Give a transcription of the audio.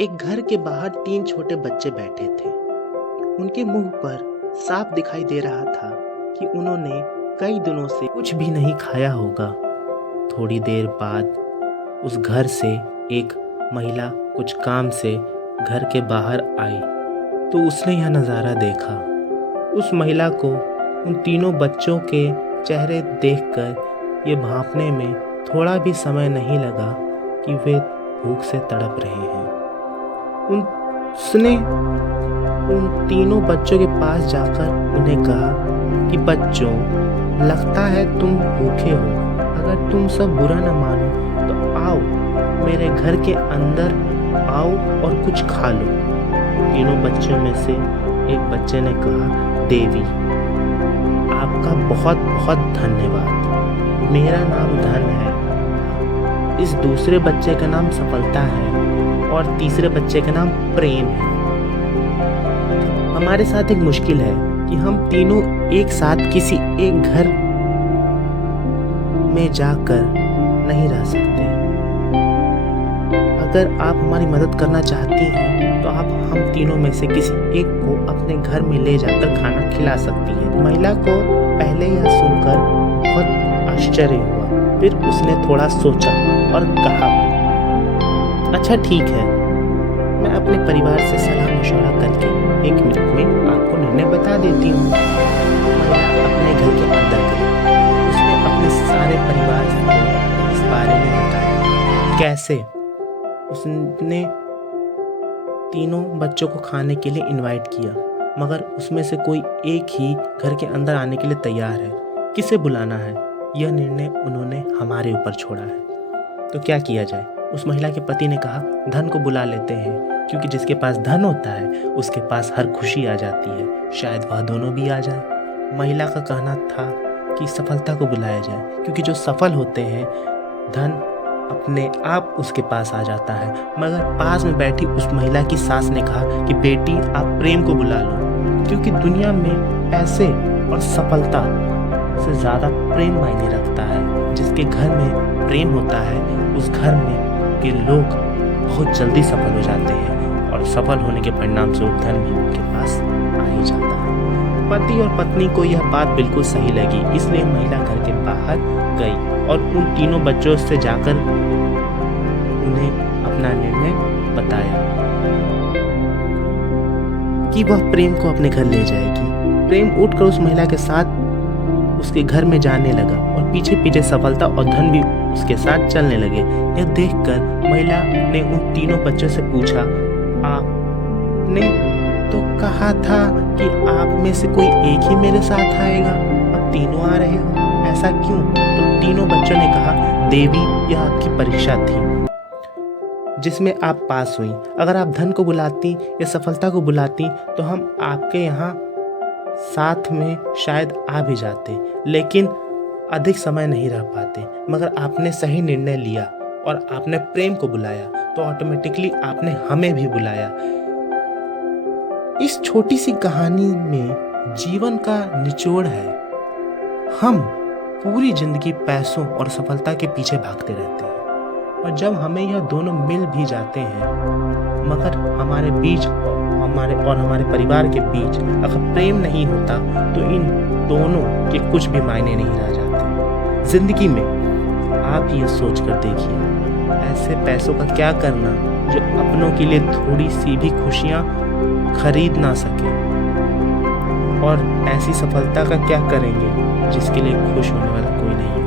एक घर के बाहर 3 छोटे बच्चे बैठे थे। उनके मुंह पर साफ दिखाई दे रहा था कि उन्होंने कई दिनों से कुछ भी नहीं खाया होगा। थोड़ी देर बाद उस घर से एक महिला कुछ काम से घर के बाहर आई तो उसने यह नज़ारा देखा। उस महिला को उन तीनों बच्चों के चेहरे देखकर ये भांपने में थोड़ा भी समय नहीं लगा कि वे भूख से तड़प रहे हैं। उसने उन तीनों बच्चों के पास जाकर उन्हें कहा कि बच्चों, लगता है तुम भूखे हो। अगर तुम सब बुरा न मानो तो आओ मेरे घर के अंदर आओ और कुछ खा लो। तीनों बच्चों में से एक बच्चे ने कहा, देवी, आपका बहुत बहुत धन्यवाद। मेरा नाम धन है। इस दूसरे बच्चे का नाम सफलता है और तीसरे बच्चे का नाम प्रेम है। हमारे साथ एक मुश्किल है कि हम तीनों एक साथ किसी एक घर में जाकर नहीं रह सकते। अगर आप हमारी मदद करना चाहती हैं तो आप हम तीनों में से किसी एक को अपने घर में ले जाकर खाना खिला सकती हैं। महिला को पहले यह सुनकर बहुत आश्चर्य हुआ। फिर उसने थोड़ा सोचा और कहा, अच्छा ठीक है, मैं अपने परिवार से सलाह मशवरा करके 1 मिनट में आपको निर्णय बता देती हूँ। महिला अपने घर के अंदर गई। उसने अपने सारे परिवार को इस बारे में बताया कैसे उसने तीनों बच्चों को खाने के लिए इनवाइट किया, मगर उसमें से कोई एक ही घर के अंदर आने के लिए तैयार है। किसे बुलाना है, यह निर्णय उन्होंने हमारे ऊपर छोड़ा है। तो क्या किया जाए? उस महिला के पति ने कहा, धन को बुला लेते हैं, क्योंकि जिसके पास धन होता है उसके पास हर खुशी आ जाती है। शायद वह दोनों भी आ जाए। महिला का कहना था कि सफलता को बुलाया जाए, क्योंकि जो सफल होते हैं धन अपने आप उसके पास आ जाता है। मगर पास में बैठी उस महिला की सास ने कहा कि बेटी, आप प्रेम को बुला लो, क्योंकि दुनिया में पैसे और सफलता से ज़्यादा प्रेम मायने रखता है। जिसके घर में प्रेम होता है उस घर में के लोग बहुत जल्दी सफल हो जाते हैं और सफल होने के परिणाम स्वरूप धन भी उनके पास आ ही जाता है। पति और पत्नी को यह बात बिल्कुल सही लगी, इसलिए महिला घर के बाहर गई और उन तीनों बच्चों से जाकर उन्हें अपना निर्णय बताया कि वह प्रेम को अपने घर ले जाएगी। प्रेम उठकर उस महिला के साथ उसके घर में जाने लगा और पीछे पीछे सफलता और धन भी उसके साथ चलने लगे। यह देखकर महिला ने उन तीनों बच्चों से पूछा, आपने तो कहा था कि आप में से कोई एक ही मेरे साथ आएगा, अब तीनों आ रहे हो, ऐसा क्यों? तो तीनों बच्चों ने कहा, देवी, यह आपकी परीक्षा थी जिसमें आप पास हुई। अगर आप धन को बुलाती या सफलता को बुलाती तो हम आपके यहाँ साथ में शायद आ भी जाते, लेकिन अधिक समय नहीं रह पाते। मगर आपने सही निर्णय लिया और आपने प्रेम को बुलाया, तो ऑटोमेटिकली आपने हमें भी बुलाया। इस छोटी सी कहानी में जीवन का निचोड़ है। हम पूरी जिंदगी पैसों और सफलता के पीछे भागते रहते हैं, और जब हमें यह दोनों मिल भी जाते हैं, मगर हमारे बीच हमारे परिवार के बीच अगर प्रेम नहीं होता तो इन दोनों के कुछ भी मायने नहीं रह जाते। जिंदगी में आप ये सोच कर देखिए, ऐसे पैसों का क्या करना जो अपनों के लिए थोड़ी सी भी खुशियाँ खरीद ना सके, और ऐसी सफलता का क्या करेंगे जिसके लिए खुश होने वाला कोई नहीं।